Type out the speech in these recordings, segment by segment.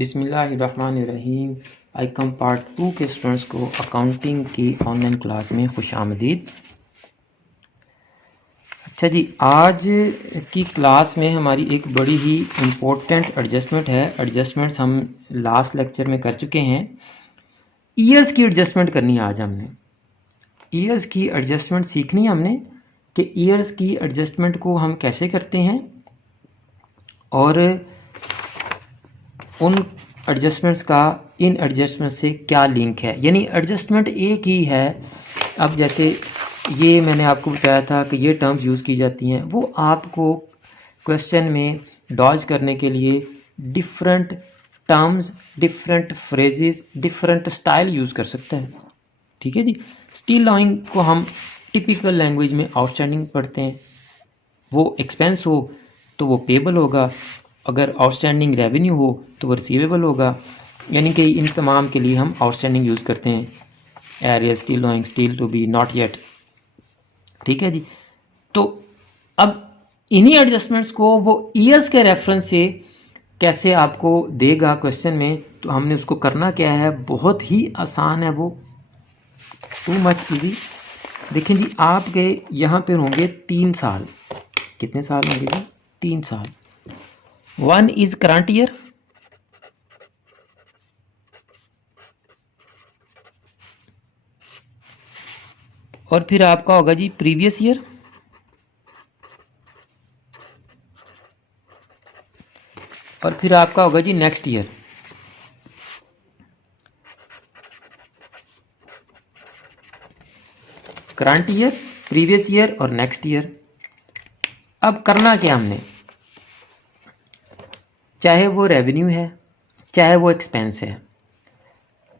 बिस्मिल्लाहिर्रहमानिर्रहीम। Icom part 2 के students को अकाउंटिंग की ऑनलाइन क्लास में खुश आमदीद। अच्छा जी, आज की क्लास में हमारी एक बड़ी ही इम्पोर्टेंट एडजस्टमेंट है। एडजस्टमेंट्स हम लास्ट लेक्चर में कर चुके हैं। ईयर्स की एडजस्टमेंट करनी है। आज हमने ईयर्स की एडजस्टमेंट सीखनी है हमने कि ईयर्स की एडजस्टमेंट को हम कैसे करते हैं और उन एडजस्टमेंट्स का इन एडजस्टमेंट से क्या लिंक है। यानी एडजस्टमेंट एक ही है। अब जैसे ये मैंने आपको बताया था कि ये टर्म्स यूज़ की जाती हैं, वो आपको क्वेश्चन में डॉज करने के लिए different terms, different phrases, different style use कर सकते हैं। ठीक है जी। स्टील लॉइंग को हम टिपिकल लैंग्वेज में आउटस्टैंडिंग पढ़ते हैं। वो एक्सपेंस हो तो वो पेबल होगा, अगर आउटस्टैंडिंग रेवेन्यू हो तो वो रिसीवेबल होगा। यानी कि इन तमाम के लिए हम आउटस्टैंडिंग यूज़ करते हैं। एरिया, स्टील लॉइंग, still to be, not yet. ठीक है जी। तो अब इन्हीं एडजस्टमेंट्स को वो ईयर्स के रेफरेंस से कैसे आपको देगा क्वेश्चन में, तो हमने उसको करना क्या है, बहुत ही आसान है, वो टू मच इजी। देखें जी, आपके यहाँ पे होंगे 3 साल। कितने साल होंगे जी? 3 साल। 1 इज करंट ईयर, और फिर आपका होगा जी प्रीवियस ईयर, और फिर आपका होगा जी next year. Current year, previous year और नेक्स्ट ईयर। अब करना क्या हमने, चाहे वो रेवेन्यू है चाहे वो एक्सपेंस है,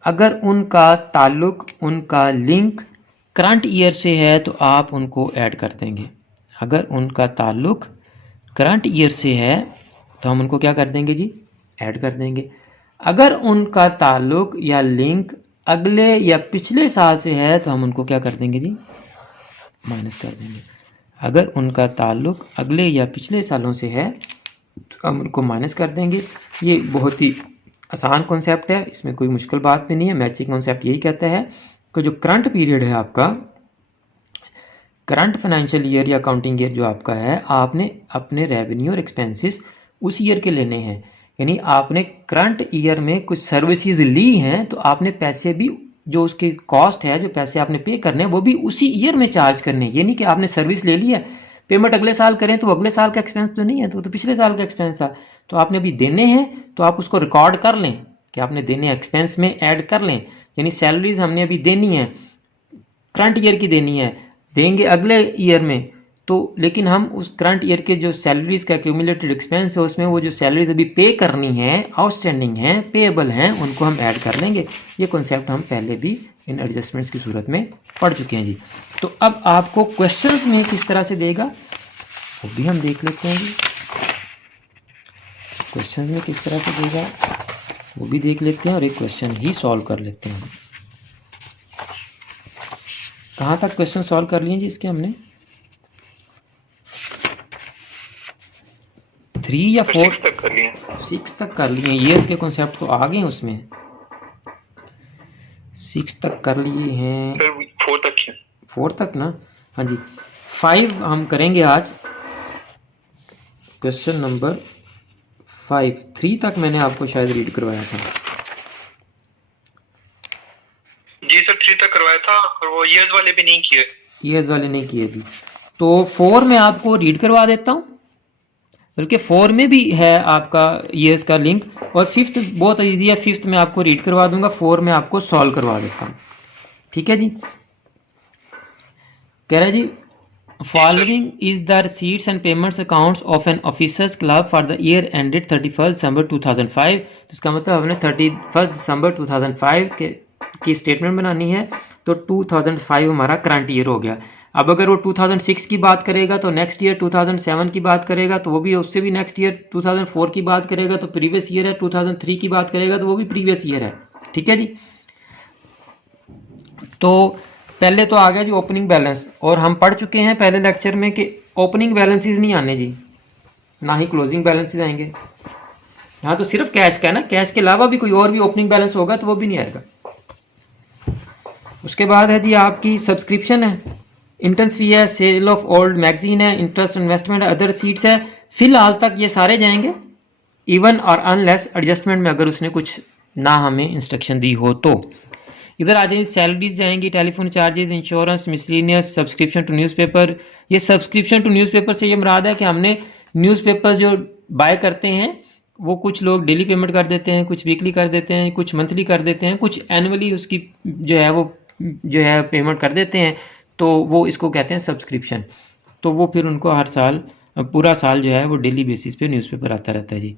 अगर उनका ताल्लुक, उनका लिंक करंट ईयर से है तो आप उनको ऐड कर देंगे। अगर उनका ताल्लुक करंट ईयर से है तो हम उनको क्या कर देंगे जी, ऐड कर देंगे। अगर उनका ताल्लुक या लिंक अगले या पिछले साल से है तो हम उनको क्या कर देंगे जी, माइनस कर देंगे। अगर उनका ताल्लुक अगले या पिछले सालों से है तो हम उनको माइनस कर देंगे। ये बहुत ही आसान कॉन्सेप्ट है, इसमें कोई मुश्किल बात भी नहीं है। मैचिंग कॉन्सेप्ट यही कहता है कि जो करंट पीरियड है आपका, करंट फाइनेंशियल ईयर या अकाउंटिंग ईयर जो आपका है, आपने अपने रेवेन्यू और एक्सपेंसेस उस ईयर के लेने हैं। यानी आपने करंट ईयर में कुछ सर्विसेज ली हैं तो आपने पैसे भी, जो उसकी कॉस्ट है, जो पैसे आपने पे करने हैं, वो भी उसी ईयर में चार्ज करने हैं। ये नहीं कि आपने सर्विस ले ली है, पेमेंट अगले साल करें तो अगले साल का एक्सपेंस तो नहीं है, तो पिछले साल का एक्सपेंस था, तो आपने अभी देने हैं तो आप उसको रिकॉर्ड कर लें कि आपने देने, एक्सपेंस में ऐड कर लें। यानी सैलरीज हमने अभी देनी है, करंट ईयर की देनी है, देंगे अगले ईयर में, तो लेकिन हम उस करंट ईयर के जो सैलरीज का एक्यूमुलेटेड एक्सपेंस है उसमें वो जो सैलरीज अभी पे करनी है, आउटस्टैंडिंग हैं, पेएबल हैं, उनको हम ऐड कर लेंगे। ये कॉन्सेप्ट हम पहले भी इन एडजस्टमेंट्स की सूरत में पढ़ चुके हैं जी। तो अब आपको क्वेश्चंस में किस तरह से देगा वो भी हम देख लेते हैं जी। क्वेश्चंस में किस तरह से देगा वो भी देख लेते हैं और एक क्वेश्चन ही सॉल्व कर लेते हैं। कहाँ तक क्वेश्चन सॉल्व कर लिए जी इसके हमने? 3 या 4 तक कर लिए, 6 तक कर लिए। ये इसके कॉन्सेप्ट तो आ गए उसमें, 6 तक कर लिए हैं। 4 तक है, 4 तक ना? हाँ जी। 5 हम करेंगे आज, क्वेश्चन नंबर 5। 3 तक मैंने आपको शायद रीड करवाया था जी सर, 3 तक करवाया था, और वो ईयर्स वाले भी नहीं किए, ईयर्स वाले नहीं किए भी। तो 4 में आपको रीड करवा देता हूँ, बल्कि 4 में भी है आपका ईयर्स का लिंक, और 5th बहुत ईजी है, 5th में आपको रीड करवा दूंगा, 4 में आपको सॉल्व करवा देता हूँ। ठीक है जी। कह रहा है जी, following is the receipts and payments accounts of an officers club for the year ended 31 December 2005। तो इसका मतलब हमने 31 दिसंबर 2005 की स्टेटमेंट बनानी है, तो 2005 हमारा करंट ईयर हो गया। अब अगर वो 2006 की बात करेगा तो नेक्स्ट ईयर 2007 की बात करेगा तो वो भी, उससे भी नेक्स्ट ईयर 2004 की बात करेगा तो प्रीवियस ईयर है, 2003 की बात करेगा तो वो भी प्रीवियस ईयर है। ठीक है जी। तो पहले तो आ गया जी ओपनिंग बैलेंस, और हम पढ़ चुके हैं पहले लेक्चर में कि ओपनिंग बैलेंसेस नहीं आने जी, ना ही क्लोजिंग बैलेंसेस आएंगे। यहाँ तो सिर्फ कैश का है ना, कैश के अलावा भी कोई और भी ओपनिंग बैलेंस होगा तो वो भी नहीं आएगा। उसके बाद है जी आपकी सब्सक्रिप्शन है, इंटर्न्स फी है, सेल ऑफ ओल्ड मैगजीन है, इंटरेस्ट इन्वेस्टमेंट है, अदर सीट्स है। फिलहाल तक ये सारे जाएंगे इवन और अनलेस एडजस्टमेंट में अगर उसने कुछ ना हमें इंस्ट्रक्शन दी हो तो। इधर आ जाएंगे सैलरीज जाएंगी, telephone charges, insurance, miscellaneous, subscription to newspaper. ये सब्सक्रिप्शन टू न्यूज़पेपर से ये मुराद है कि हमने न्यूज़पेपर जो बाय करते हैं वो कुछ लोग डेली पेमेंट कर देते हैं, कुछ वीकली कर देते हैं, कुछ मंथली कर देते हैं, कुछ एनुअली उसकी जो है वो जो है पेमेंट कर देते हैं, तो वो इसको कहते हैं सब्सक्रिप्शन। तो वो फिर उनको हर साल पूरा साल जो है वो डेली बेसिस पे न्यूज़पेपर आता रहता है जी।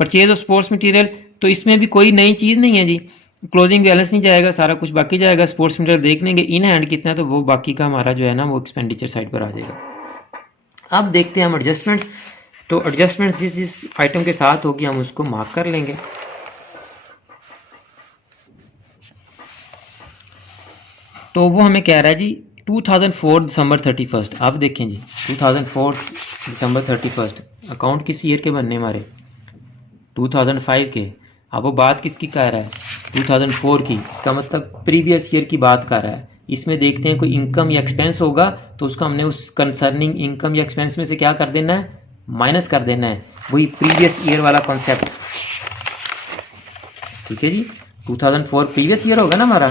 परचेज ऑफ स्पोर्ट्स मटेरियल, तो इसमें भी कोई नई चीज़ नहीं है जी, क्लोजिंग बैलेंस नहीं जाएगा, सारा कुछ बाकी जाएगा। स्पोर्ट्स मटेरियल देख लेंगे इन हैंड कितना, तो वो बाकी का हमारा जो है ना वो एक्सपेंडिचर साइड पर आ जाएगा। अब देखते हैं हम एडजस्टमेंट्स। तो एडजस्टमेंट्स जिस जिस आइटम के साथ होगी हम उसको मार्क कर लेंगे। तो वो हमें कह रहा है जी 2004 दिसंबर 31। अब देखें जी 2004 दिसंबर 31 अकाउंट किस ईयर के बनने हमारे, 2005 के। अब वो बात किसकी कह रहा है, 2004 की। इसका मतलब प्रीवियस ईयर की बात कर रहा है। इसमें देखते हैं कोई इनकम या एक्सपेंस होगा तो उसको हमने उस कंसर्निंग इनकम या एक्सपेंस में से क्या कर देना है, माइनस कर देना है। वही प्रीवियस ईयर वाला कॉन्सेप्ट, ठीक है जी। 2004 प्रीवियस ईयर होगा ना हमारा,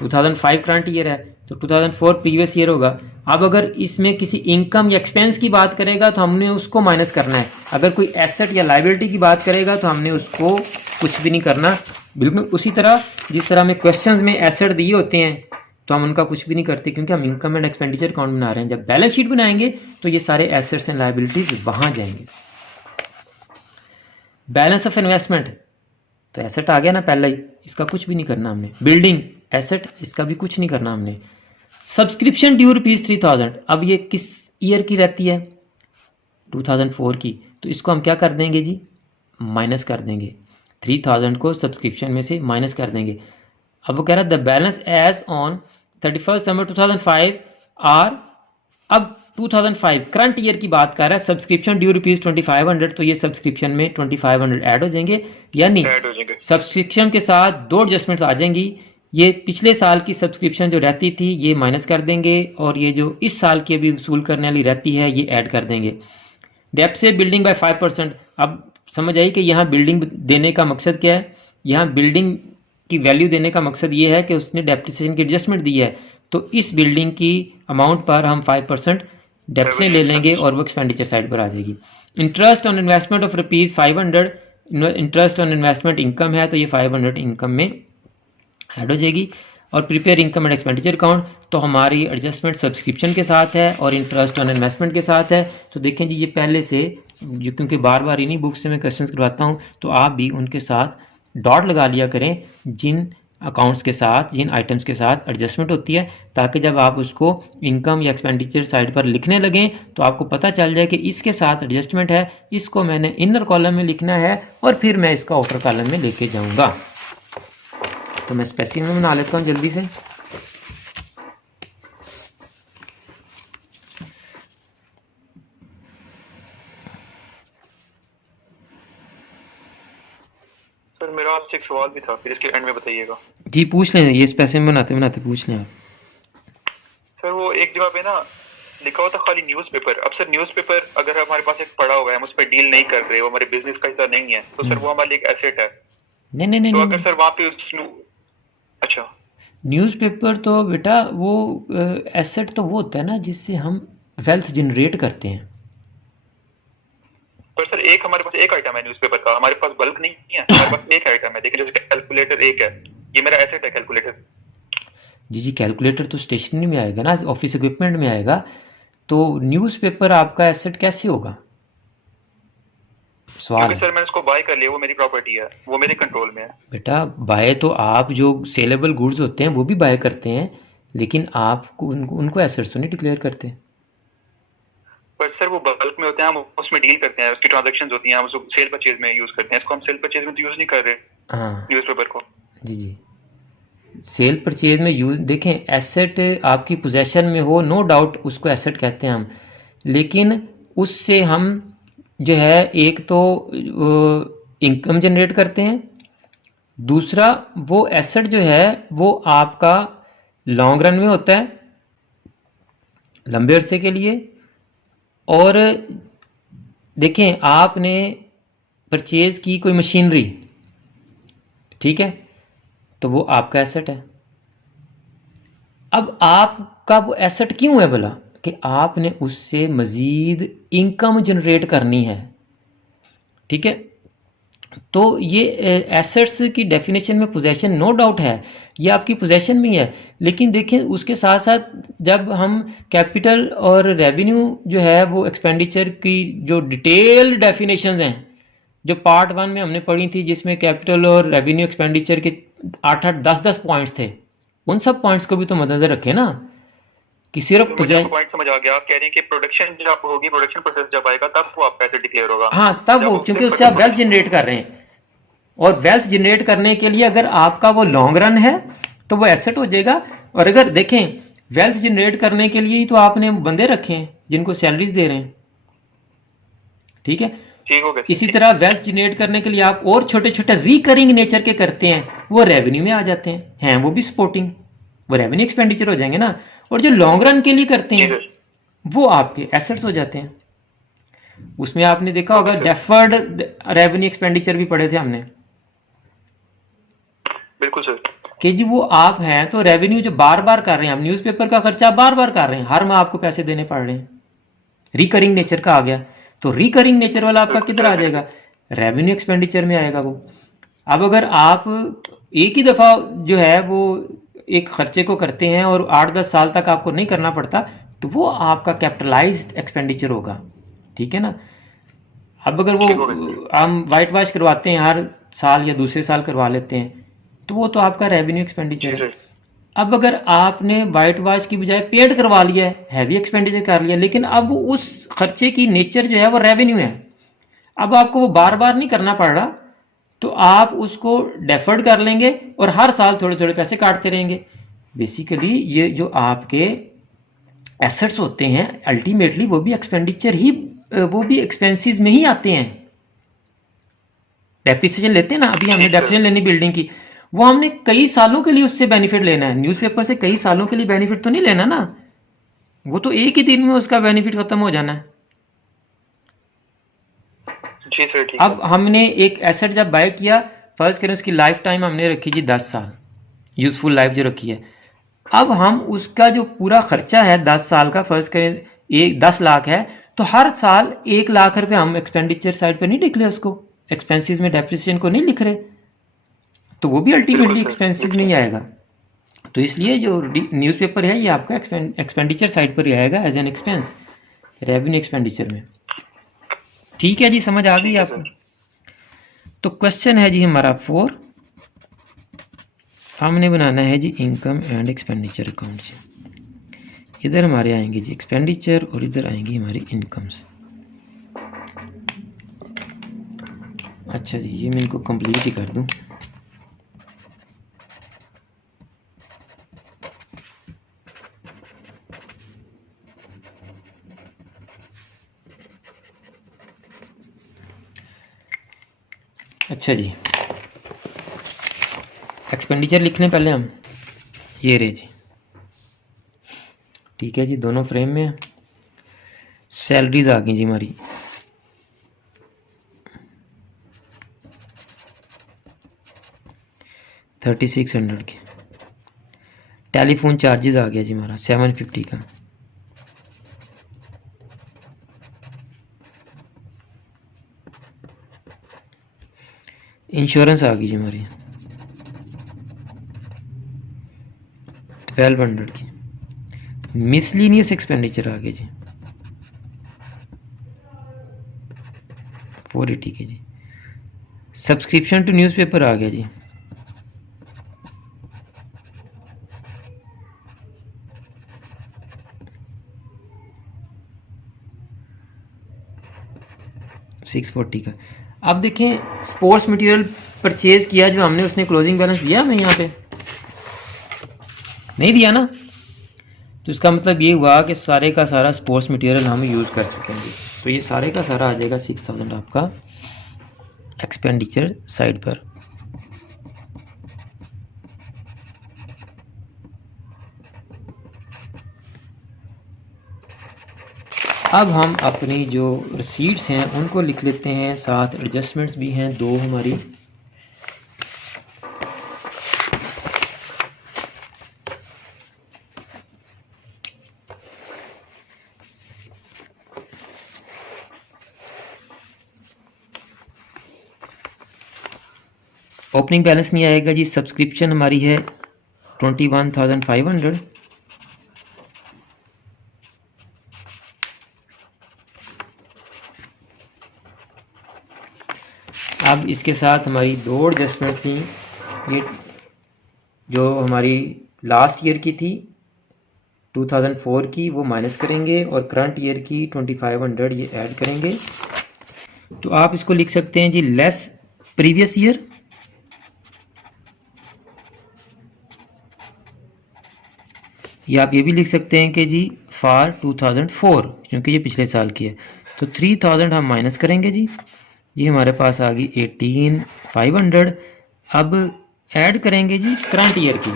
2005 करंट ईयर है, तो 2004 प्रीवियस ईयर होगा। अब अगर इसमें किसी इनकम या एक्सपेंस की बात करेगा तो हमने उसको माइनस करना है। अगर कोई एसेट या लायबिलिटी की बात करेगा तो हमने उसको कुछ भी नहीं करना। बिल्कुल उसी तरह जिस तरह हमें क्वेश्चंस में एसेट दिए होते हैं तो हम उनका कुछ भी नहीं करते, क्योंकि हम इनकम एंड एक्सपेंडिचर अकाउंट बना रहे हैं। जब बैलेंस शीट बनाएंगे तो ये सारे एसेट्स एंड लायबिलिटीज वहां जाएंगे। बैलेंस ऑफ इन्वेस्टमेंट, तो एसेट आ गया ना पहले ही, इसका कुछ भी नहीं करना हमने। बिल्डिंग एसेट, इसका भी कुछ नहीं करना हमने। सब्सक्रिप्शन ड्यू ₹3000, अब ये किस ईयर की रहती है, 2004 की। तो इसको हम क्या कर देंगे जी, माइनस कर देंगे। 3000 को सब्सक्रिप्शन में से माइनस कर देंगे। अब वो कह रहा है the balance as on 31 December 2005 are, अब 2005 करंट ईयर की बात कर रहा है। सब्सक्रिप्शन ड्यू ₹2500, तो ये सब्सक्रिप्शन में 2500 ऐड हो जाएंगे, यानी सब्सक्रिप्शन के साथ दो एडजस्टमेंट्स आ जाएंगी। ये पिछले साल की सब्सक्रिप्शन जो रहती थी ये माइनस कर देंगे, और ये जो इस साल की अभी वसूल करने वाली रहती है ये ऐड कर देंगे। डेप्थ से बिल्डिंग बाय 5%। अब समझ आई कि यहाँ बिल्डिंग देने का मकसद क्या है। यहाँ बिल्डिंग की वैल्यू देने का मकसद ये है कि उसने डेप्रिसिएशन की एडजस्टमेंट दी है, तो इस बिल्डिंग की अमाउंट पर हम 5% डेप्थ से ले लेंगे और वो एक्सपेंडिचर साइड पर आ जाएगी। Interest on investment of ₹500, interest on investment income है तो ये 500 इनकम में ऐड हो जाएगी। और prepare income and expenditure account, तो हमारी एडजस्टमेंट सब्सक्रिप्शन के साथ है और इंटरेस्ट ऑन इन्वेस्टमेंट के साथ है। तो देखें जी ये पहले से जो, क्योंकि बार बार इन्हीं बुक से मैं क्वेश्चंस करवाता हूँ, तो आप भी उनके साथ डॉट लगा लिया करें जिन अकाउंट्स के साथ, जिन आइटम्स के साथ एडजस्टमेंट होती है, ताकि जब आप उसको इनकम या एक्सपेंडिचर साइड पर लिखने लगें तो आपको पता चल जाए कि इसके साथ एडजस्टमेंट है, इसको मैंने इनर कॉलम में लिखना है और फिर मैं इसका आउटर कॉलम में लेके जाऊंगा। तो मैं स्पेसिफिक बना लेता हूँ जल्दी से। सर मेरा आपसे एक सवाल भी था, फिर इसके एंड में बताइएगा। जी पूछ लें, ये स्पेसिफिक बनाते बनाते पूछ लें आप। सर वो एक जगह पे ना लिखा हुआ था खाली न्यूज़पेपर। अब सर न्यूज़पेपर अगर हमारे पास एक पड़ा हुआ है, हम उस पर डील नहीं कर रहे, वो हमारे बिजनेस का हिस्सा नहीं है, तो सर वो हमारे लिए एक एसेट है। नहीं नहीं नहीं, तो नहीं, अगर नहीं। सर वहाँ पे अच्छा, न्यूज़पेपर तो बेटा वो एसेट तो वो होता है ना जिससे हम वेल्थ जनरेट करते हैं। पर सर एक हमारे पास एक आइटम है न्यूज़पेपर का, हमारे पास बल्क नहीं है, हमारे पास एक आइटम है। देखिए जैसे कैलकुलेटर एक है, ये मेरा एसेट है कैलकुलेटर। जी जी, कैलकुलेटर तो स्टेशनरी में आएगा ना, ऑफिस इक्विपमेंट में आएगा। तो न्यूज़पेपर आपका एसेट कैसे होगा, सवाल क्योंकि सर मैंने उसको बाय कर लिया, वो मेरी प्रॉपर्टी है, वो मेरे कंट्रोल में है। बेटा बाय तो आप जो सेलेबल गुड्स होते हैं वो भी बाय करते हैं, लेकिन आप उनको एसेट्स तो नहीं डिक्लेयर करते। पर सर वो बल्क में होते हैं, हम उसमें डील करते हैं, उसकी ट्रांजैक्शंस होती हैं, हम उसको सेल परचेज में यूज करते हैं। इसको हम सेल परचेज में तो यूज नहीं कर रहे हाँ न्यूज़पेपर को। जी जी, सेल परचेज में यूज, देखें एसेट आपकी पोजेशन में हो, नो डाउट उसको एसेट कहते हैं हम, लेकिन उससे हम जो है एक तो इनकम जनरेट करते हैं, दूसरा वो एसेट जो है वो आपका लॉन्ग रन में होता है, लंबे अरसे के लिए। और देखें, आपने परचेज की कोई मशीनरी, ठीक है, तो वो आपका एसेट है। अब आपका वो एसेट क्यों है भला? कि आपने उससे मज़ीद इनकम जनरेट करनी है, ठीक है। तो ये एसेट्स की डेफिनेशन में पोजेशन नो डाउट है, ये आपकी पोजेशन में ही है। लेकिन देखें, उसके साथ साथ जब हम कैपिटल और रेवेन्यू जो है वो एक्सपेंडिचर की जो डिटेल्ड डेफिनेशंस हैं, जो पार्ट 1 में हमने पढ़ी थी, जिसमें कैपिटल और रेवेन्यू एक्सपेंडिचर के 8-8, 10-10 पॉइंट्स थे, उन सब पॉइंट्स को भी तो मद्देनजर रखें ना, कि सिर्फ पॉइंट समझ आ गया। आप कह रहे हैं कि प्रोडक्शन जब होगी, प्रोडक्शन प्रोसेस जब आएगा तब वो आपका एसेट डिक्लेयर होगा। हाँ, तब वो, क्योंकि उससे आप वेल्थ जनरेट कर रहे हैं, और वेल्थ जनरेट करने के लिए अगर आपका वो लॉन्ग रन है तो वो एसेट हो जाएगा। और अगर देखें, वेल्थ जनरेट करने के लिए ही तो आपने बंदे रखे हैं जिनको सैलरीज दे रहे हैं, ठीक है। इसी तरह वेल्थ जनरेट करने के लिए आप और छोटे छोटे रिकरिंग नेचर के करते हैं, वो रेवेन्यू में आ जाते हैं वो भी सपोर्टिंग, वो रेवेन्यू एक्सपेंडिचर हो जाएंगे ना। और जो लॉन्ग रन के लिए करते हैं वो आपके एसेट्स हो जाते हैं। उसमें आपने देखा होगा डेफर्ड रेवेन्यू एक्सपेंडिचर भी पढ़े थे हमने, बिल्कुल सर, कि जी वो आप हैं तो रेवेन्यू जो बार बार कर रहे हैं, हम न्यूज़पेपर का खर्चा बार बार कर रहे हैं, हर माह आपको पैसे देने पड़ रहे हैं, रिकरिंग नेचर का आ गया। तो रिकरिंग नेचर वाला आपका किधर आ जाएगा? रेवेन्यू एक्सपेंडिचर में आएगा वो। अब अगर आप एक ही दफ़ा जो है वो एक खर्चे को करते हैं और 8-10 साल तक आपको नहीं करना पड़ता, तो वो आपका कैपिटलाइज्ड एक्सपेंडिचर होगा, ठीक है ना। अब अगर वो हम वाइट वॉश करवाते हैं हर साल या दूसरे साल करवा लेते हैं, तो वो तो आपका रेवेन्यू एक्सपेंडिचर है। अब अगर आपने वाइट वॉश की बजाय पेंट करवा लिया है, हैवी एक्सपेंडिचर कर लिया, लेकिन अब उस खर्चे की नेचर जो है वो रेवेन्यू है, अब आपको वो बार बार नहीं करना पड़ रहा, तो आप उसको डेफर्ड कर लेंगे और हर साल थोड़े थोड़े पैसे काटते रहेंगे। बेसिकली ये जो आपके एसेट्स होते हैं अल्टीमेटली वो भी एक्सपेंडिचर ही, वो भी एक्सपेंसेस में ही आते हैं। डेप्रिसिएशन लेते हैं ना, अभी हमने डेप्रिसिएशन लेनी बिल्डिंग की, वो हमने कई सालों के लिए उससे बेनिफिट लेना है, न्यूज़पेपर से कई सालों के लिए बेनिफिट तो नहीं लेना ना, वो तो एक ही दिन में उसका बेनिफिट खत्म हो जाना है। जी सर, ठीक अब हमने एक एसेट जब बाय किया, फर्ज करें उसकी लाइफ टाइम हमने रखी जी 10 साल, यूजफुल लाइफ जो रखी है। अब हम उसका जो पूरा खर्चा है 10 साल का, फर्ज करें 10 लाख है, तो हर साल 1 लाख रुपए हम एक्सपेंडिचर साइड पर नहीं लिख रहे, उसको एक्सपेंसेस में डेप्रिसिएशन को नहीं लिख रहे, तो वो भी अल्टीमेटली एक्सपेंसेस में ही आएगा। तो इसलिए जो न्यूज़पेपर है ये आपका एक्सपेंडिचर साइड पर ही आएगा as an expense, revenue expenditure में। ठीक है जी, समझ आ गई आपको? तो क्वेश्चन है जी हमारा 4, हमने बनाना है जी इनकम एंड एक्सपेंडिचर अकाउंट से। इधर हमारे आएंगे जी एक्सपेंडिचर और इधर आएंगी हमारी इनकम्स। अच्छा जी, ये मैं इनको कंप्लीट ही कर दूं। अच्छा जी, एक्सपेंडिचर लिख लें पहले हम, ये रहे जी, ठीक है जी, दोनों फ्रेम में है। सैलरीज आ गई जी हमारी, $3600 के। टेलीफोन चार्जेस आ गया जी हमारा 750 का। इंश्योरेंस आ गई जी हमारी 1200 की। मिसलिनियस एक्सपेंडिचर आ गया जी 480 के जी। सब्सक्रिप्शन टू न्यूज़पेपर आ गया जी 640 का। अब देखें, स्पोर्ट्स मटेरियल परचेज किया जो हमने, उसने क्लोजिंग बैलेंस दिया हमें यहाँ पे? नहीं दिया ना, तो इसका मतलब ये हुआ कि सारे का सारा स्पोर्ट्स मटेरियल हम यूज़ कर सकेंगे। तो ये सारे का सारा आ जाएगा 6000 आपका एक्सपेंडिचर साइड पर। अब हम अपनी जो रिसीट्स हैं उनको लिख लेते हैं, साथ एडजस्टमेंट्स भी हैं दो हमारी। ओपनिंग बैलेंस नहीं आएगा जी, सब्सक्रिप्शन हमारी है 21,500। अब इसके साथ हमारी दो एडजस्टमेंट थी, ये जो हमारी लास्ट ईयर की थी 2004 की वो माइनस करेंगे और करंट ईयर की 2500 ये ऐड करेंगे। तो आप इसको लिख सकते हैं जी लेस प्रीवियस ईयर, या आप ये भी लिख सकते हैं कि जी फॉर 2004, क्योंकि ये पिछले साल की है। तो 3000 हम माइनस करेंगे जी, ये हमारे पास आ गई 18,500। अब ऐड करेंगे जी करंट ईयर की,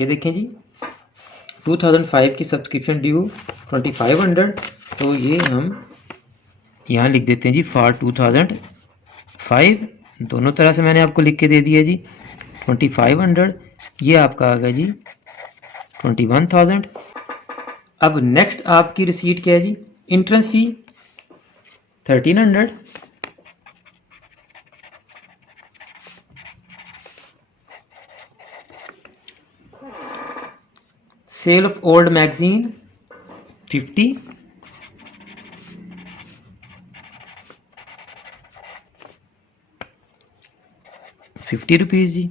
ये देखें जी 2005 की सब्सक्रिप्शन ड्यू 2500, तो ये हम यहाँ लिख देते हैं जी फॉर 2005, दोनों तरह से मैंने आपको लिख के दे दिया जी 2500, ये आपका आ गया जी 21,000। अब नेक्स्ट आपकी रिसीट क्या है जी, entrance fee 1300, sale of old magazine 50, ₹50 जी।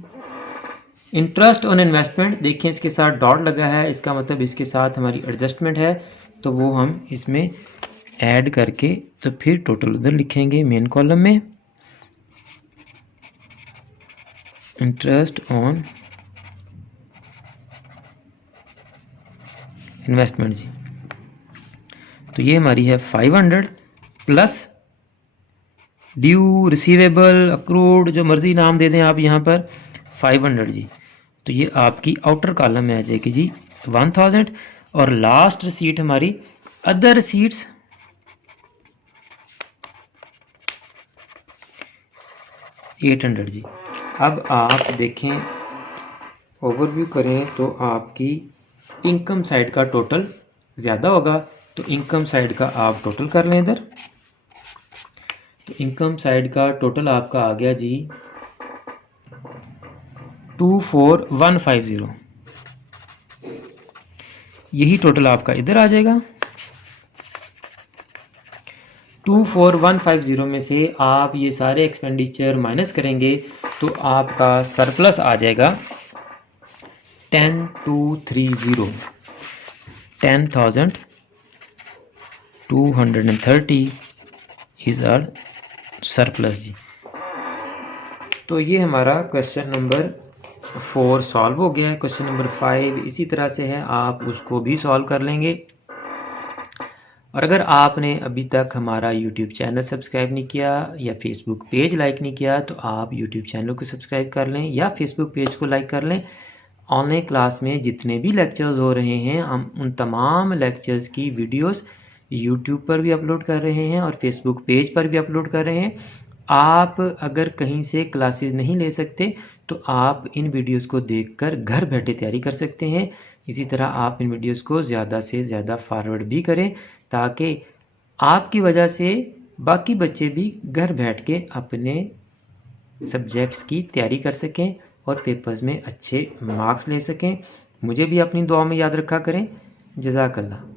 इंटरेस्ट ऑन इन्वेस्टमेंट देखें इसके साथ डॉट लगा है, इसका मतलब इसके साथ हमारी एडजस्टमेंट है, तो वो हम इसमें ऐड करके तो फिर टोटल उधर लिखेंगे मेन कॉलम में। इंटरेस्ट ऑन इन्वेस्टमेंट जी, तो ये हमारी है 500 प्लस ड्यू, रिसीवेबल, अक्रूड, जो मर्जी नाम दे दें आप यहाँ पर, 500 जी। तो ये आपकी आउटर कॉलम में आ जाएगी जी 1000। और लास्ट रिसीट हमारी अदर रिसीट्स 800 जी। अब आप देखें ओवरव्यू करें तो आपकी इनकम साइड का टोटल ज़्यादा होगा, तो इनकम साइड का आप टोटल कर लें इधर। तो इनकम साइड का टोटल आपका आ गया जी 24,150, यही टोटल आपका इधर आ जाएगा। 24,150 में से आप ये सारे एक्सपेंडिचर माइनस करेंगे तो आपका सरप्लस आ जाएगा 10,230, 10,230 इज आर सरप्लस जी। तो ये हमारा क्वेश्चन नंबर 4 सॉल्व हो गया है। क्वेश्चन नंबर 5 इसी तरह से है, आप उसको भी सॉल्व कर लेंगे। और अगर आपने अभी तक हमारा YouTube चैनल सब्सक्राइब नहीं किया या Facebook पेज लाइक नहीं किया तो आप YouTube चैनल को सब्सक्राइब कर लें या Facebook पेज को लाइक कर लें। ऑनलाइन क्लास में जितने भी लेक्चर्स हो रहे हैं हम उन तमाम लेक्चर्स की वीडियोस YouTube पर भी अपलोड कर रहे हैं और Facebook पेज पर भी अपलोड कर रहे हैं। आप अगर कहीं से क्लासेस नहीं ले सकते तो आप इन वीडियोस को देखकर घर बैठे तैयारी कर सकते हैं। इसी तरह आप इन वीडियोस को ज़्यादा से ज़्यादा फॉरवर्ड भी करें ताकि आपकी वजह से बाकी बच्चे भी घर बैठ के अपने सब्जेक्ट्स की तैयारी कर सकें और पेपर्स में अच्छे मार्क्स ले सकें। मुझे भी अपनी दुआ में याद रखा करें। जज़ाकल्लाह।